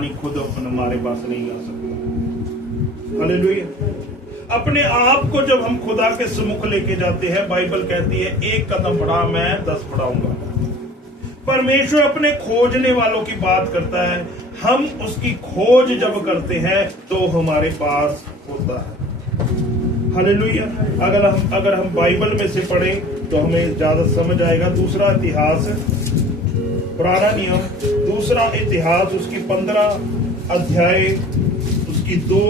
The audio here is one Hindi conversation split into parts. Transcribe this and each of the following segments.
पानी खुद हमारे पास नहीं आ सकता। हालेलुया। अपने आप को जब हम खुदा के सम्मुख लेके जाते हैं, बाइबल कहती है 1 कदम बढ़ा मैं 10 बढ़ाऊंगा। परमेश्वर अपने खोजने वालों की बात करता है, हम उसकी खोज जब करते हैं तो हमारे पास होता है। हालेलुया। अगर हम बाइबल में से पढ़ें तो हमें ज्यादा समझ आएगा। दूसरा इतिहास, पुराना नियम, दूसरा इतिहास, उसकी 15 अध्याय, उसकी 2,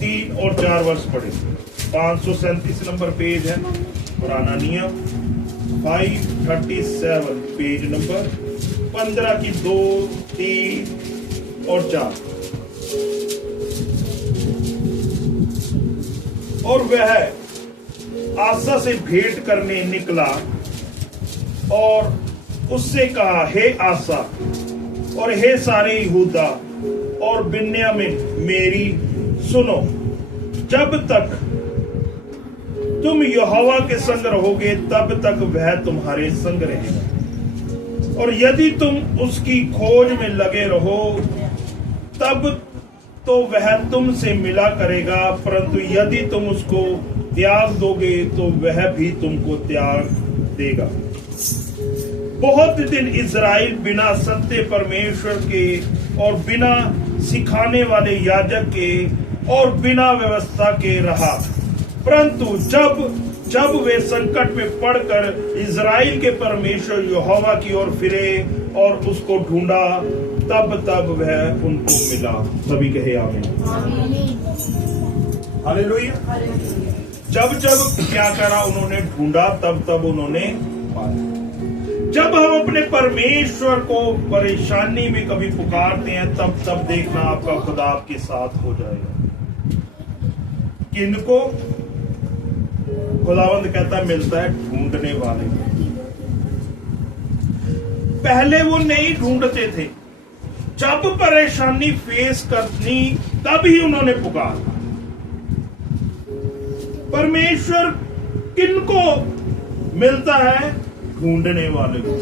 3 और 4 वर्ष पढ़े। 537 नंबर पेज है, पुराना नियम 537 पेज नंबर 15 की 2, 3 और 4। और वह आसा से भेंट करने निकला और उससे कहा, हे आसा और हे सारे यहूदा और बिन्यामीन मेरी सुनो, जब तक तुम यहोवा के संग रहोगे तब तक वह तुम्हारे संग रहेगा, और यदि तुम उसकी खोज में लगे रहो तब तो वह तुमसे मिला करेगा, परंतु यदि तुम उसको त्याग दोगे तो वह भी तुमको त्याग देगा। बहुत दिन इज़राइल बिना सत्य परमेश्वर के और बिना सिखाने वाले याजक के और बिना व्यवस्था के रहा, परंतु जब वे संकट में पड़कर इज़राइल के परमेश्वर यहोवा की ओर फिरे और उसको ढूंढा, तब वह उनको मिला। सभी कहे आमीन। हालेलुया। जब क्या करा उन्होंने? ढूंढा, तब उन्होंने पाया। जब हम अपने परमेश्वर को परेशानी में कभी पुकारते हैं, तब देखना आपका खुदा आपके साथ हो जाएगा। किनको खुदावंद कहता मिलता है? ढूंढने वाले को। पहले वो नहीं ढूंढते थे, जब परेशानी फेस करनी तब ही उन्होंने पुकारा। परमेश्वर किनको मिलता है? ढूंढने वाले को।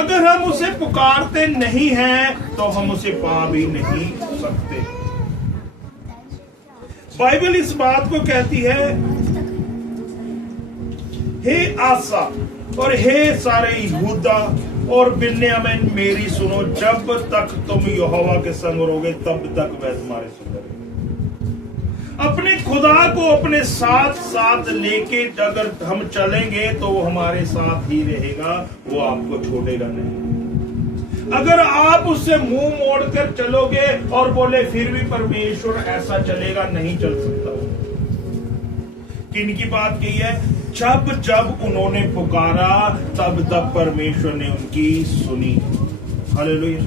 अगर हम उसे पुकारते नहीं हैं तो हम उसे पा भी नहीं सकते। बाइबल इस बात को कहती है, हे आसा और हे सारे यहूदा और बिन्यामीन मेरी सुनो, जब तक तुम यहोवा के संग रहोगे तब तक वह तुम्हारे संग रहेगा। अपने खुदा को अपने साथ लेके अगर हम चलेंगे तो वो हमारे साथ ही रहेगा, वो आपको छोड़ेगा नहीं। अगर आप उससे मुंह मोड़कर चलोगे और बोले फिर भी परमेश्वर ऐसा चलेगा, नहीं चल सकता। किन की बात की है? जब उन्होंने पुकारा तब परमेश्वर ने उनकी सुनी। हालेलुया।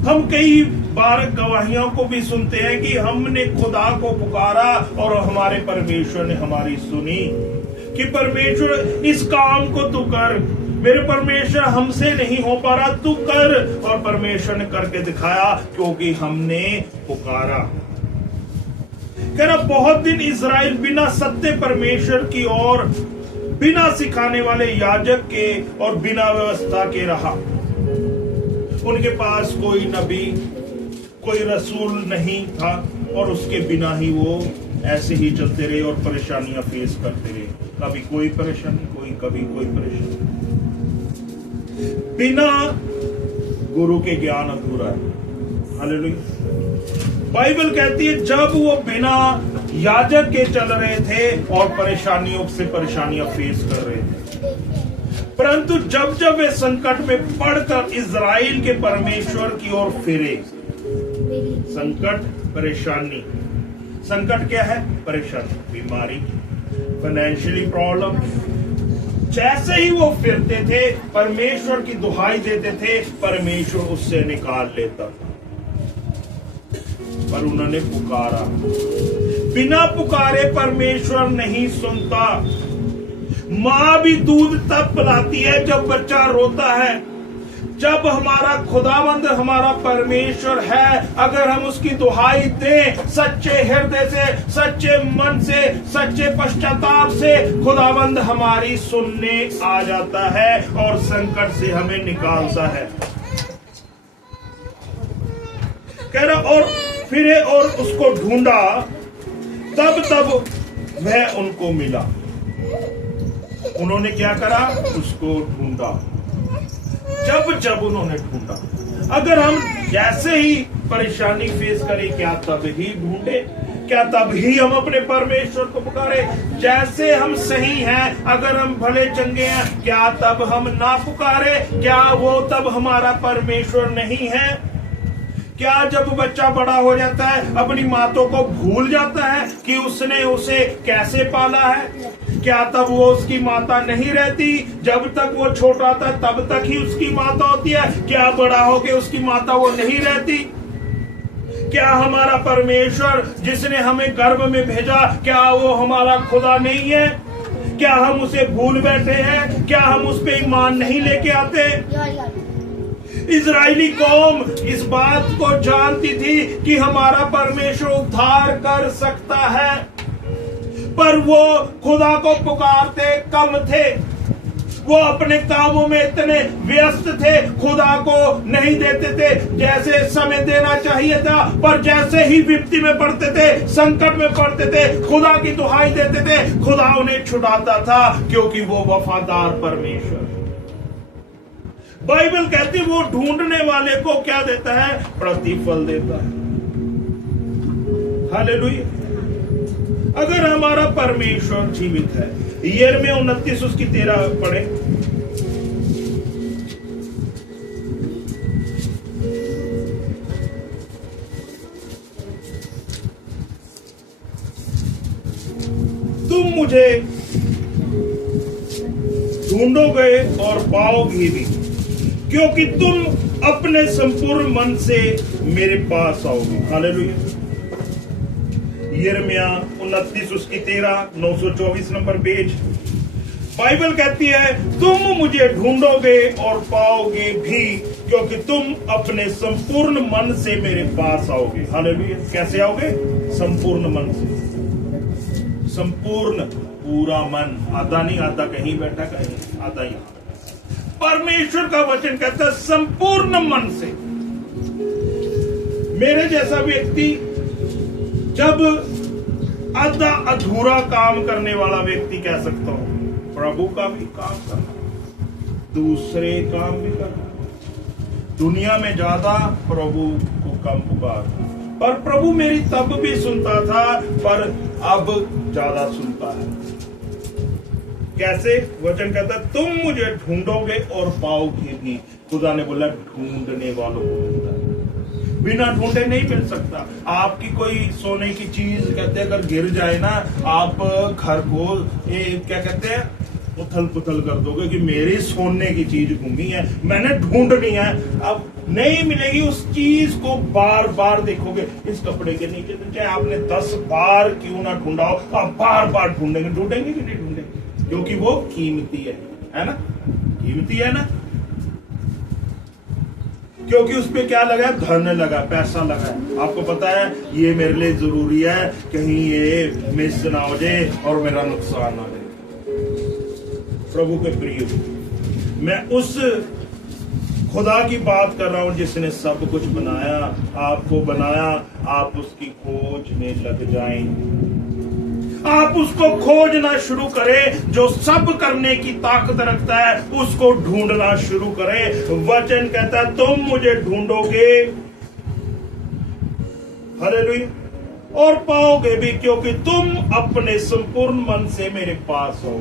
हम कई बार गवाहियों को भी सुनते हैं कि हमने खुदा को पुकारा और हमारे परमेश्वर ने हमारी सुनी, कि परमेश्वर इस काम को तू कर, मेरे परमेश्वर हमसे नहीं हो पा रहा, तू कर। और परमेश्वर ने करके दिखाया क्योंकि हमने पुकारा। कह रहा बहुत दिन इज़राइल बिना सत्य परमेश्वर की और बिना सिखाने वाले याजक के और बिना व्यवस्था के रहा। उनके पास कोई नबी, कोई रसूल नहीं था और उसके बिना ही वो ऐसे ही चलते रहे और परेशानियां फेस करते रहे। कभी कोई परेशानी, कभी कोई परेशानी। बिना गुरु के ज्ञान अधूरा है। हालेलुया। बाइबल कहती है जब वो बिना याजक के चल रहे थे और परेशानियों से परेशानियां फेस कर रहे थे, परंतु जब वे संकट में पड़कर इज़राइल के परमेश्वर की ओर फिरे। संकट, परेशानी। संकट क्या है? परेशानी, बीमारी, फाइनेंशियली प्रॉब्लम। जैसे ही वो फिरते थे, परमेश्वर की दुहाई देते थे, परमेश्वर उससे निकाल लेता था। पर उन्होंने पुकारा। बिना पुकारे परमेश्वर नहीं सुनता। माँ भी दूध तब पिलाती है जब बच्चा रोता है। जब हमारा खुदावंद हमारा परमेश्वर है, अगर हम उसकी दुहाई दें सच्चे हृदय से, सच्चे मन से, सच्चे पश्चाताप से, खुदावंद हमारी सुनने आ जाता है और संकट से हमें निकालता है। कह रहा और फिरे और उसको ढूंढा, तब वह उनको मिला। उन्होंने क्या करा? उसको ढूंढा। जब उन्होंने ढूंढा। अगर हम जैसे ही परेशानी फेस करें, क्या तब ही ढूंढे? क्या तब ही हम अपने परमेश्वर को पुकारे? जैसे हम सही हैं, अगर हम भले चंगे हैं, क्या तब हम ना पुकारे? क्या वो तब हमारा परमेश्वर नहीं है? क्या जब बच्चा बड़ा हो जाता है अपनी मातों को भूल जाता है कि उसने उसे कैसे पाला है? क्या तब वो उसकी माता नहीं रहती? जब तक वो छोटा था तब तक ही उसकी माता होती है। क्या बड़ा हो के उसकी माता वो नहीं रहती? क्या हमारा परमेश्वर जिसने हमें गर्भ में भेजा, क्या वो हमारा खुदा नहीं है? क्या हम उसे भूल बैठे हैं? क्या हम उस पे ईमान नहीं लेके आते? इजरायली कौम इस बात को जानती थी कि हमारा परमेश्वर उद्धार कर सकता है, पर वो खुदा को पुकारते कम थे। वो अपने कामों में इतने व्यस्त थे, खुदा को नहीं देते थे जैसे समय देना चाहिए था। पर जैसे ही विपत्ति में पड़ते थे, संकट में पड़ते थे, खुदा की दुहाई देते थे, खुदा उन्हें छुड़ाता था, क्योंकि वो वफादार परमेश्वर। बाइबल कहती वो ढूंढने वाले को क्या देता है? प्रतिफल देता है। हालेलुया। अगर हमारा परमेश्वर जीवित है, यिर्मयाह 29 उसकी 13 पढ़े। तुम मुझे ढूंढोगे और पाओगे भी, क्योंकि तुम अपने संपूर्ण मन से मेरे पास आओगे। हालेलुया। यिर्मयाह 29 उसकी 13, 924 नंबर पेज। बाइबल कहती है तुम मुझे ढूंढोगे और पाओगे भी, क्योंकि तुम अपने संपूर्ण मन से मेरे पास आओगे। हालेलुया। कैसे आओगे? संपूर्ण मन से। संपूर्ण, पूरा मन, आधा नहीं, आधा कहीं बैठा, कहीं आधा यहां। परमेश्वर का वचन कहता है संपूर्ण मन से। मेरे जैसा व्यक्ति जब आधा अधूरा काम करने वाला व्यक्ति कह सकता हूं, प्रभु का भी काम करना, दूसरे काम भी करना, दुनिया में ज्यादा, प्रभु को कम पुकार। पर प्रभु मेरी तब भी सुनता था, पर अब ज्यादा सुनता है। कैसे? वचन कहता है तुम मुझे ढूंढोगे और पाओगे भी। खुदा ने बोला ढूंढने वालों को मिलता है, बिना ढूंढे नहीं मिल सकता। आपकी कोई सोने की चीज कहते हैं अगर गिर जाए ना, आप घर को क्या कहते हैं उथल पुथल कर दोगे कि मेरी सोने की चीज घूमी है, मैंने ढूंढनी है, अब नहीं मिलेगी। उस चीज को बार बार देखोगे। इस कपड़े के नीचे तो चाहे आपने 10 बार क्यों ना ढूंढा हो, आप बार बार ढूंढेंगे। ढूंढेंगे कि नहीं ढूंढेंगे? क्योंकि वो कीमती है ना? कीमती है ना? क्योंकि उस पे क्या लगा है? धन लगा, पैसा लगा है। आपको पता है ये मेरे लिए जरूरी है, कहीं ये मिस ना हो जाए और मेरा नुकसान ना हो जाए। प्रभु के प्रिय, मैं उस खुदा की बात कर रहा हूं जिसने सब कुछ बनाया, आपको बनाया। आप उसकी खोज में लग जाएं। आप उसको खोजना शुरू करें। जो सब करने की ताकत रखता है उसको ढूंढना शुरू करें। वचन कहता है तुम मुझे ढूंढोगे, हालेलुया, और पाओगे भी, क्योंकि तुम अपने संपूर्ण मन से मेरे पास हो।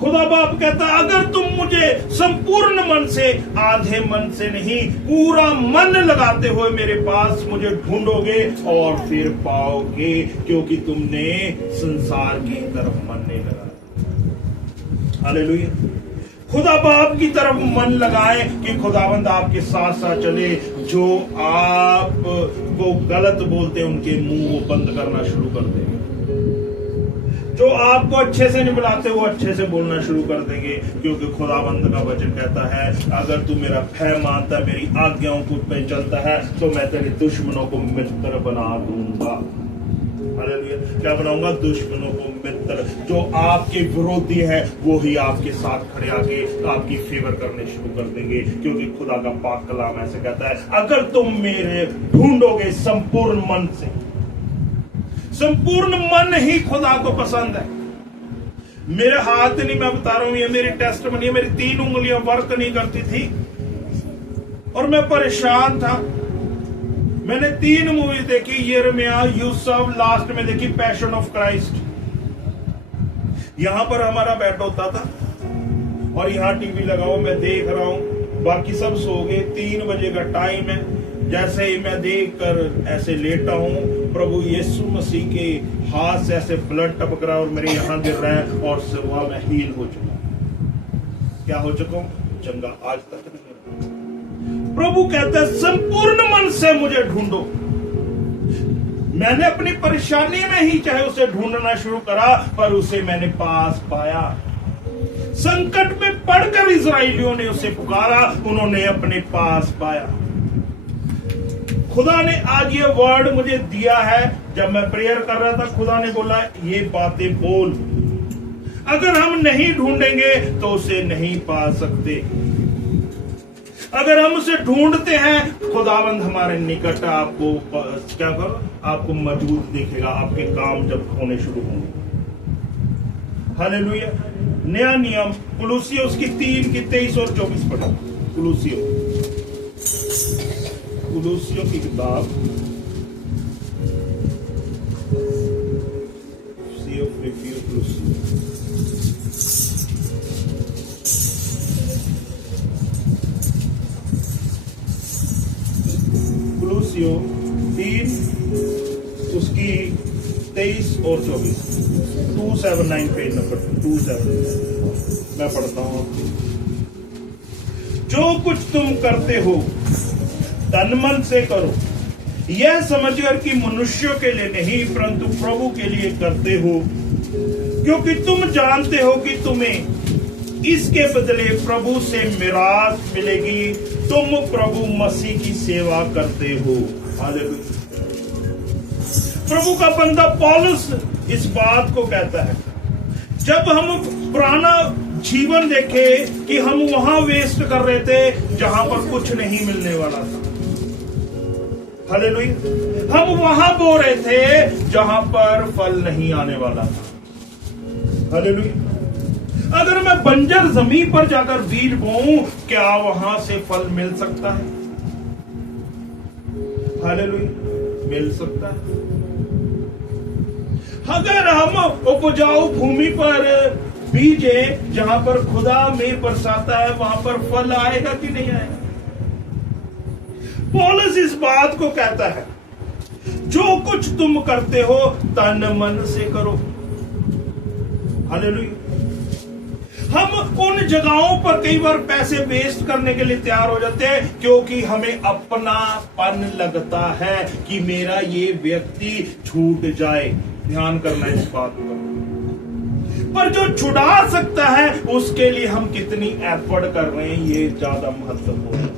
खुदा बाप कहता अगर तुम मुझे संपूर्ण मन से, आधे मन से नहीं, पूरा मन लगाते हुए मेरे पास मुझे ढूंढोगे और फिर पाओगे, क्योंकि तुमने संसार की तरफ मन नहीं लगाया। हालेलुया। खुदा बाप की तरफ मन लगाए कि खुदावंद आपके साथ साथ चले। जो आप वो गलत बोलते उनके मुंह वो बंद करना शुरू कर देंगे। जो आपको अच्छे से नहीं बुलाते वो अच्छे से बोलना शुरू कर देंगे, क्योंकि खुदाबंद का वचन कहता है अगर तू मेरा भय मानता, मेरी आज्ञाओं को पे चलता है, तो मैं तेरे दुश्मनों को मित्र बना दूंगा। हालेलुया। क्या बनाऊंगा? दुश्मनों को मित्र। जो आपके विरोधी है वो ही आपके साथ खड़े आके आपकी फेवर करने शुरू कर देंगे, क्योंकि खुदा का पाक कलाम ऐसे कहता है, अगर तुम मेरे ढूंढोगे संपूर्ण मन से। संपूर्ण मन ही खुदा को पसंद है। मेरे हाथ नहीं, मैं बता रहा हूं, ये मेरी टेस्टमनी है, मेरी 3 उंगलियां वर्क नहीं करती थी और मैं परेशान था। मैंने 3 मूवी देखी, यिर्मयाह, यूसुफ, लास्ट में देखी पैशन ऑफ क्राइस्ट। यहां पर हमारा बेड होता था और यहां टीवी लगाओ, मैं देख रहा हूं, बाकी सब सो गए। 3 बजे का टाइम है। जैसे ही मैं देखकर ऐसे लेटा हूं, प्रभु यीशु मसीह के हाथ से ऐसे ब्लड टपक रहा है और मेरे यहां गिर रहा है और सुबह मैं हील हो चुका हूं। क्या हो चुका हूं? चंगा आज तक नहीं। प्रभु कहता है संपूर्ण मन से मुझे ढूंढो। मैंने अपनी परेशानी में ही चाहे उसे ढूंढना शुरू करा, पर उसे मैंने पास पाया। संकट में पड़कर इजराइलियों ने उसे पुकारा, उन्होंने अपने पास पाया। खुदा ने आज ये वर्ड मुझे दिया है। जब मैं प्रेयर कर रहा था, खुदा ने बोला ये बातें बोल। अगर हम नहीं ढूंढेंगे तो उसे नहीं पा सकते। अगर हम उसे ढूंढते हैं, खुदावंद हमारे निकट आपको क्या करो, आपको मौजूद देखेगा, आपके काम जब होने शुरू होंगे। हालेलुया। नया नियम कुलुसियों उसकी 3 की 23 और 24 पढ़ो। कुलुसियों की किताब कुलुसियों 3 उसकी 23 और 24, 279 पेज नंबर 279 मैं पढ़ता हूं आपको। जो कुछ तुम करते हो तन मन से करो, यह समझकर कि मनुष्यों के लिए नहीं परंतु प्रभु के लिए करते हो, क्योंकि तुम जानते हो कि तुम्हें इसके बदले प्रभु से मिरास मिलेगी। तुम प्रभु मसीह की सेवा करते हो। हालेलुया। प्रभु का बंदा पौलुस इस बात को कहता है। जब हम पुराना जीवन देखे कि हम वहां वेस्ट कर रहे थे जहां पर कुछ नहीं मिलने वाला था। हालेलुया। हम वहां बो रहे थे जहां पर फल नहीं आने वाला था। हालेलुया। अगर मैं बंजर जमीन पर जाकर बीज बोऊं, क्या वहां से फल मिल सकता है? हालेलुया। मिल सकता है। अगर हम उपजाऊ भूमि पर बीजे जहां पर खुदा में बरसाता है, वहां पर फल आएगा कि नहीं आएगा? पौलुस इस बात को कहता है, जो कुछ तुम करते हो तन मन से करो। हालेलुया। हम उन जगहों पर कई बार पैसे वेस्ट करने के लिए तैयार हो जाते हैं, क्योंकि हमें अपनापन लगता है कि मेरा ये व्यक्ति छूट जाए। ध्यान करना इस बात पर जो छुड़ा सकता है उसके लिए हम कितनी एफर्ट कर रहे हैं, ये ज्यादा महत्वपूर्ण है।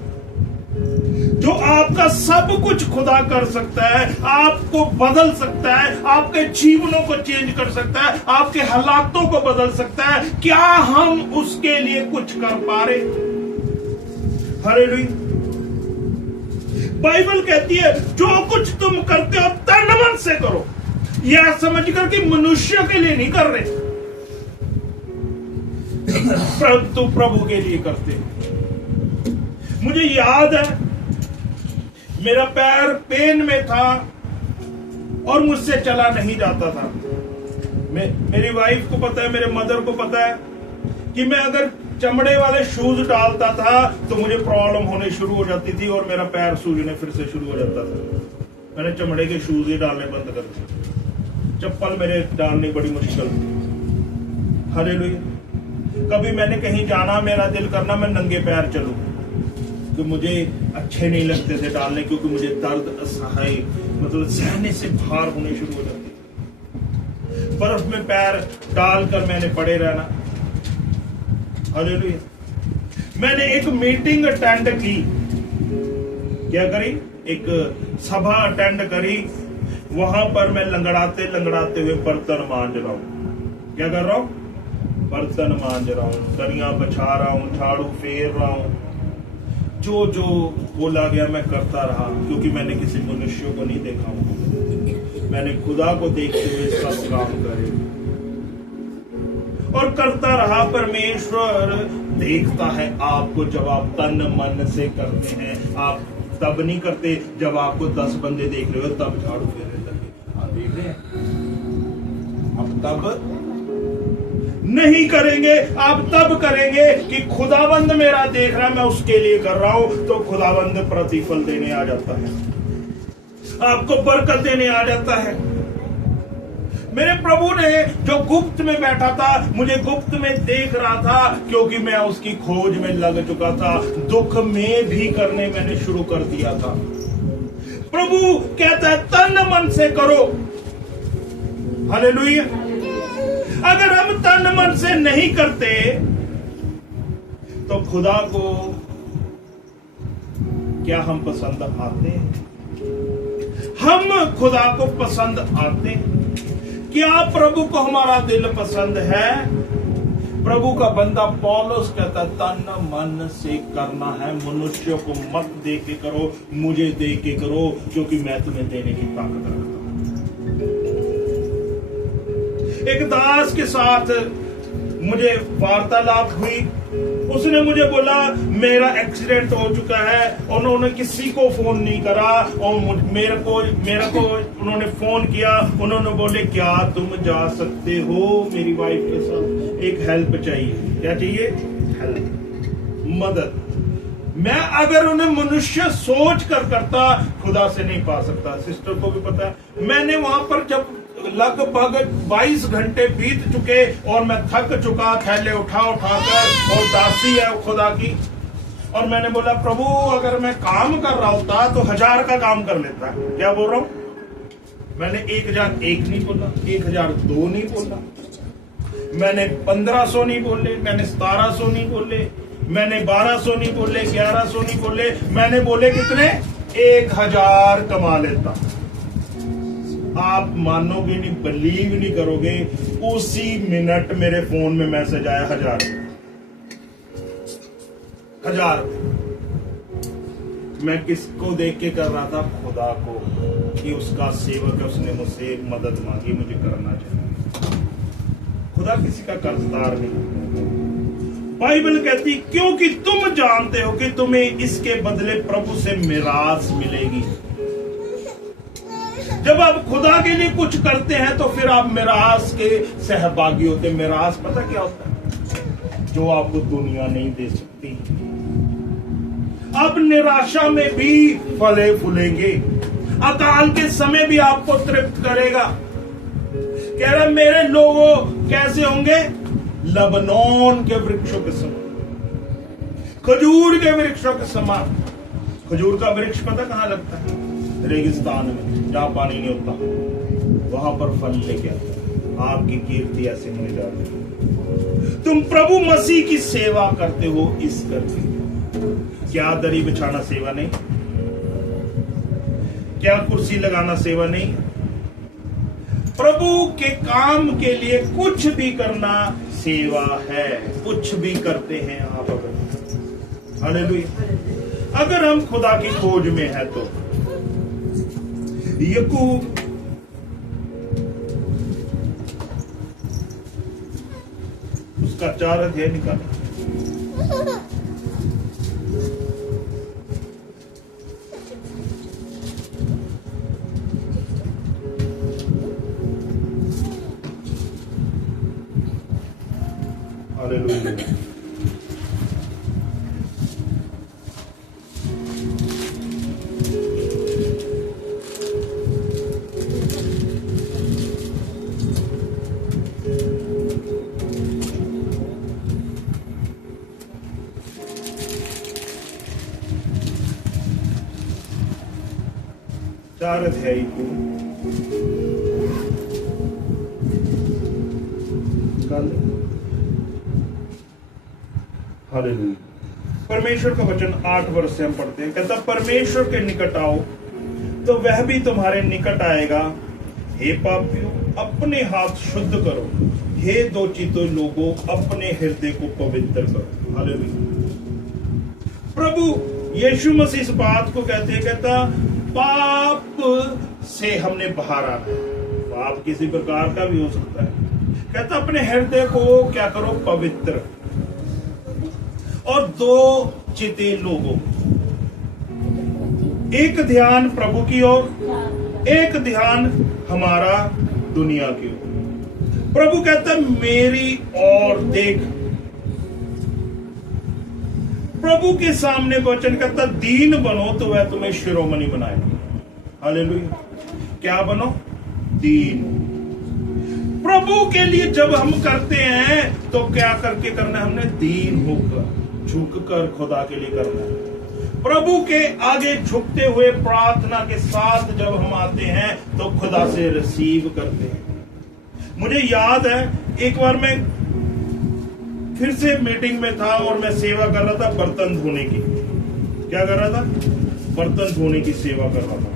जो आपका सब कुछ खुदा कर सकता है, आपको बदल सकता है, आपके जीवनों को चेंज कर सकता है, आपके हालातों को बदल सकता है, क्या हम उसके लिए कुछ कर पा रहे? हालेलुया। बाइबल कहती है जो कुछ तुम करते हो तन मन से करो, यह समझकर कि मनुष्य के लिए नहीं कर रहे परंतु प्रभु के लिए करते हैं। मुझे याद है मेरा पैर पेन में था और मुझसे चला नहीं जाता था। मेरी वाइफ को पता है, मेरे मदर को पता है कि मैं अगर चमड़े वाले शूज डालता था तो मुझे प्रॉब्लम होने शुरू हो जाती थी और मेरा पैर सूजने फिर से शुरू हो जाता था। मैंने चमड़े के शूज ही डालने बंद कर दिए। चप्पल मेरे डालनी बड़ी मुश्किल थी। हालेलुया। कभी मैंने कहीं जाना, मेरा दिल करना मैं नंगे पैर चलूं, तो मुझे अच्छे नहीं लगते थे डालने, क्योंकि मुझे दर्द असहाय मतलब सहने से बाहर होने शुरू हो जाती। बर्फ में पैर डालकर मैंने पड़े रहना। हालेलुया। मैंने एक मीटिंग अटेंड की, क्या करी? एक सभा अटेंड करी वहां पर मैं लंगड़ाते लंगड़ाते हुए बर्तन मांज रहा हूं। क्या कर रहा हूं? बर्तन मांज रहा हूं, दरिया बिछा रहा हूं, झाड़ू फेर रहा हूं। जो जो बोला गया मैं करता रहा, क्योंकि मैंने किसी मनुष्य को नहीं देखा हूं, मैंने खुदा को देखते हुए सब काम करे और करता रहा। परमेश्वर देखता है आपको जब आप तन मन से करते हैं। आप तब नहीं करते जब आपको 10 बंदे देख रहे हो तब झाड़ू फेरने लगे। आप देख रहे हैं, आप तब नहीं करेंगे। आप तब करेंगे कि खुदाबंद मेरा देख रहा है, मैं उसके लिए कर रहा हूं, तो खुदाबंद प्रतिफल देने आ जाता है, आपको बरकत देने आ जाता है। मेरे प्रभु ने जो गुप्त में बैठा था, मुझे गुप्त में देख रहा था, क्योंकि मैं उसकी खोज में लग चुका था। दुख में भी करने मैंने शुरू कर दिया था। प्रभु कहता है तन मन से करो। हालेलुया। अगर हम तन मन से नहीं करते तो खुदा को क्या हम पसंद आते हैं? हम खुदा को पसंद आते हैं? क्या प्रभु को हमारा दिल पसंद है? प्रभु का बंदा पौलुस कहता तन मन से करना है। मनुष्य को मत दे के करो, मुझे दे के करो, क्योंकि मैं तुम्हें देने की ताकत रखता हूं। एक दास के साथ मुझे वार्तालाप हुई। उसने मुझे बोला मेरा एक्सीडेंट हो चुका है। उन्होंने किसी को फोन नहीं करा और मेरे को उन्होंने फोन किया। उन्होंने बोले क्या तुम जा सकते हो मेरी वाइफ के साथ? एक हेल्प चाहिए। क्या चाहिए? हेल्प, मदद। मैं अगर उन्हें मनुष्य सोच कर करता, खुदा से नहीं पा सकता। सिस्टर को भी पता है। मैंने वहां पर जब लगभग 22 घंटे बीत चुके और मैं थक चुका, थैले उठा कर, और दासी है खुदा की। और मैंने बोला प्रभु अगर मैं काम कर रहा होता तो 1000 का काम कर लेता। क्या बोल रहा हूं? मैंने 1001 नहीं बोला, 1002 नहीं बोला, मैंने 1500 नहीं बोले, मैंने 1700 नहीं बोले, मैंने 1200 नहीं बोले, 1100 नहीं बोले, मैंने बोले कितने? 1000 कमा लेता। आप मानोगे नहीं, बिलीव नहीं करोगे, उसी मिनट मेरे फोन में मैसेज आया 1000। मैं किसको देख के कर रहा था? खुदा को, कि उसका सेवक है, उसने मुझसे मदद मांगी, मुझे करना चाहिए। खुदा किसी का कर्जदार नहीं। बाइबल कहती क्योंकि तुम जानते हो कि तुम्हें इसके बदले प्रभु से मिरास मिलेगी। जब आप खुदा के लिए कुछ करते हैं तो फिर आप मिरास के सहभागी होते हैं। मिरास पता क्या होता है? जो आपको दुनिया नहीं दे सकती। आप निराशा में भी फले फूलेंगे, अकाल के समय भी आपको तृप्त करेगा। कह रहा मेरे लोगों कैसे होंगे? लबनोन के वृक्षों के समान, खजूर के वृक्षों के समान। खजूर का वृक्ष पता कहां लगता है? रेगिस्तान में, जहां पानी नहीं होता, वहां पर फल लेके आता है। आपकी कीर्ति ऐसे होने जा रही है। तुम प्रभु मसीह की सेवा करते हो इस करके। क्या दरी बिछाना सेवा नहीं? क्या कुर्सी लगाना सेवा नहीं? प्रभु के काम के लिए कुछ भी करना सेवा है। कुछ भी करते हैं आप अगर, हालेलुया, अगर हम खुदा की खोज में है तो। याकूब उसका 4 अध्याय निकाला। हालेलुया। चार अध्याय को कल। हालेलुया। परमेश्वर का वचन 8 वर्ष से हम पढ़ते हैं। कहता परमेश्वर के निकट आओ, तो वह भी तुम्हारे निकट आएगा। हे पापियों, अपने हाथ शुद्ध करो, हे दो चितों लोगों, अपने हृदय को पवित्र करो। हालेलुया। प्रभु यीशु मसीह इस बात को कहता पाप से हमने बाहर आना है। पाप किसी प्रकार का भी हो सकता है। कहता अपने हृदय को क्या करो, पवित्र। और दो चिते लोगों, एक ध्यान प्रभु की ओर, एक ध्यान हमारा दुनिया की ओर। प्रभु कहता मेरी ओर देख। प्रभु के सामने वचन कहता दीन बनो तो वह तुम्हें शिरोमणि बनाएगा। हालेलुया। क्या बनो? दीन। प्रभु के लिए जब हम करते हैं तो क्या करके करना है? हमने दीन होकर, झुककर खुदा के लिए करना है। प्रभु के आगे झुकते हुए प्रार्थना के साथ जब हम आते हैं तो खुदा से रिसीव करते हैं। मुझे याद है एक बार मैं फिर से मीटिंग में था और मैं सेवा कर रहा था बर्तन धोने की। क्या कर रहा था? बर्तन धोने की सेवा कर रहा था।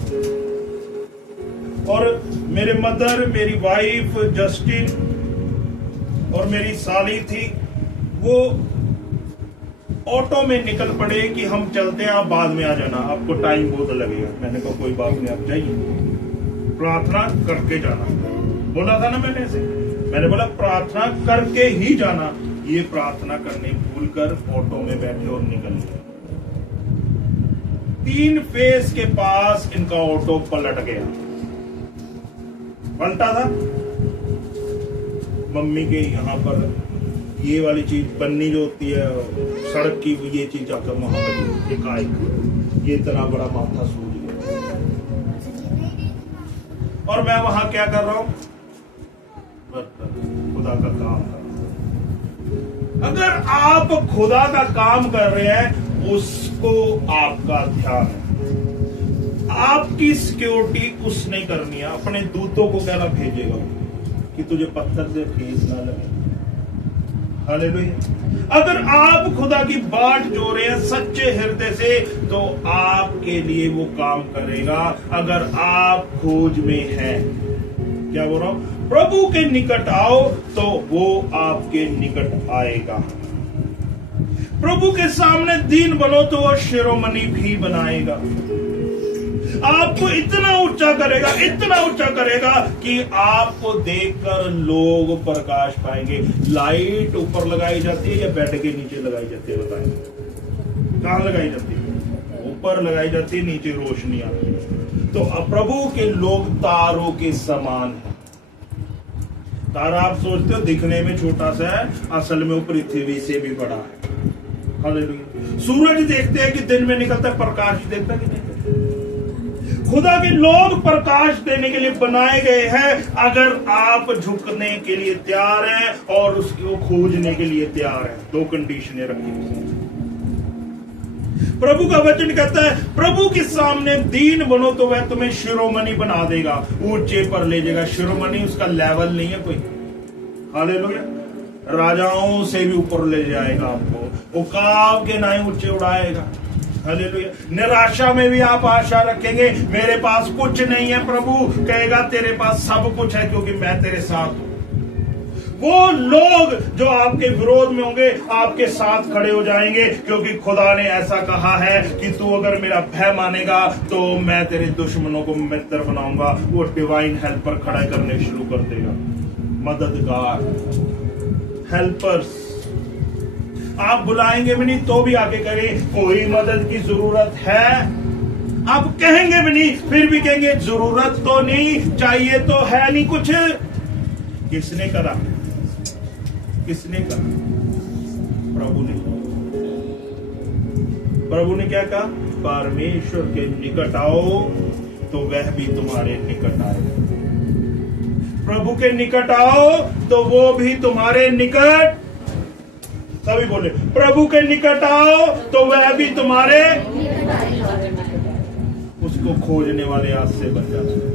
और मेरे मदर, मेरी वाइफ जस्टिन और मेरी साली थी, वो ऑटो में निकल पड़े कि हम चलते हैं, आप बाद में आ जाना, आपको टाइम बहुत लगेगा। मैंने कहा कोई बात नहीं, आप जाइए, प्रार्थना करके जाना। बोला था ना मैंने बोला प्रार्थना करके ही जाना। ये प्रार्थना करने भूलकर ऑटो में बैठे और निकल गए। 3 फेस के पास इनका ऑटो पलट गया। पलटा था मम्मी के यहाँ पर ये वाली चीज बननी जो होती है सड़क की, ये चीज जाकर वहां पर एकाएक ये इतना बड़ा माथा सूज गया। और मैं वहां क्या कर रहा हूं? खुदा का काम कर रहा हूं। अगर आप खुदा का काम कर रहे हैं, उसको आपका ध्यान है। आपकी सिक्योरिटी उस नहीं करनी है। अपने दूतों को कहना भेजेगा कि तुझे पत्थर से ठेस ना लगे। हालेलुया। अगर आप खुदा की बाट जो रहे हैं सच्चे हृदय से, तो आपके लिए वो काम करेगा। अगर आप खोज में हैं, क्या बोल रहा हूं? प्रभु के निकट आओ तो वो आपके निकट आएगा। प्रभु के सामने दीन बनो तो वो शिरोमणि भी बनाएगा। आपको इतना ऊंचा करेगा, इतना ऊंचा करेगा कि आपको देखकर लोग प्रकाश पाएंगे। लाइट ऊपर लगाई जाती है या बेड के नीचे लगाई जाती है? बताएं कहां लगाई जाती है? ऊपर लगाई जाती है, नीचे रोशनी आती है। तो प्रभु के लोग तारों के समान है। तारा आप सोचते हो दिखने में छोटा सा है, असल में वो पृथ्वी से भी बड़ा है। हालेलुया। सूरज देखते हैं कि दिन में निकलता है, प्रकाश देता कि नहीं? खुदा के लोग प्रकाश देने के लिए बनाए गए हैं। अगर आप झुकने के लिए तैयार हैं और उसको खोजने के लिए तैयार हैं। 2 कंडीशनें रखी। प्रभु का वचन कहता है प्रभु के सामने दीन बनो तो वह तुम्हें शिरोमणि बना देगा, ऊंचे पर ले जाएगा। शिरोमणि उसका लेवल नहीं है कोई। हालेलुया। राजाओं से भी ऊपर ले जाएगा आपको, उकाब के नाई ऊंचे उड़ाएगा। हालेलुया। निराशा में भी आप आशा रखेंगे, मेरे पास कुछ नहीं है, प्रभु कहेगा तेरे पास सब कुछ है क्योंकि मैं तेरे साथ हूं। वो लोग जो आपके विरोध में होंगे आपके साथ खड़े हो जाएंगे, क्योंकि खुदा ने ऐसा कहा है कि तू अगर मेरा भय मानेगा तो मैं तेरे दुश्मनों को मित्र बनाऊंगा। वो डिवाइन हेल्पर खड़ा करने शुरू कर देगा। मददगार, हेल्पर्स। आप बुलाएंगे भी नहीं तो भी आगे करें, कोई मदद की जरूरत है। आप कहेंगे भी नहीं फिर भी कहेंगे जरूरत तो नहीं, चाहिए तो है नहीं कुछ। किसने करा? किसने कहा? प्रभु ने। प्रभु ने क्या कहा? परमेश्वर के निकट आओ तो वह भी तुम्हारे निकट आएगा। प्रभु के निकट आओ तो वो भी तुम्हारे निकट। सभी बोले प्रभु के निकट आओ तो वह भी तुम्हारे। उसको खोजने वाले आज से बन जाते।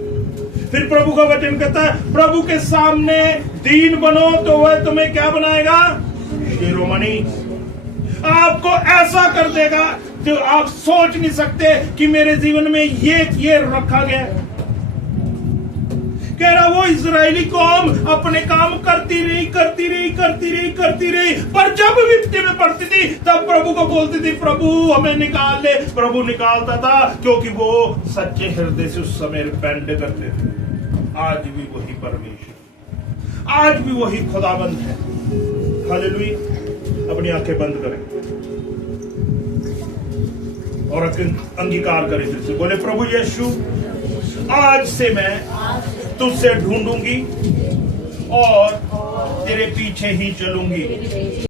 फिर प्रभु का वचन कहता है प्रभु के सामने दीन बनो तो वह तुम्हें क्या बनाएगा? शिरोमणि। आपको ऐसा कर देगा जो आप सोच नहीं सकते कि मेरे जीवन में ये रखा गया है। कह रहा वो इजरायली कौम अपने काम करती रही, पर जब विपत्ति में पड़ती थी तब प्रभु को बोलती थी, प्रभु हमें निकाल ले। प्रभु निकालता था, क्योंकि वो सच्चे हृदय से उस समय रिपेंट करते थे। आज भी वही परमेश्वर, आज भी वही खुदाबंद है। हालेलुया। अपनी आंखें बंद करें और अंगीकार करें, फिर से बोले, प्रभु यीशु आज से मैं तुझसे ढूंढूंगी और तेरे पीछे ही चलूंगी।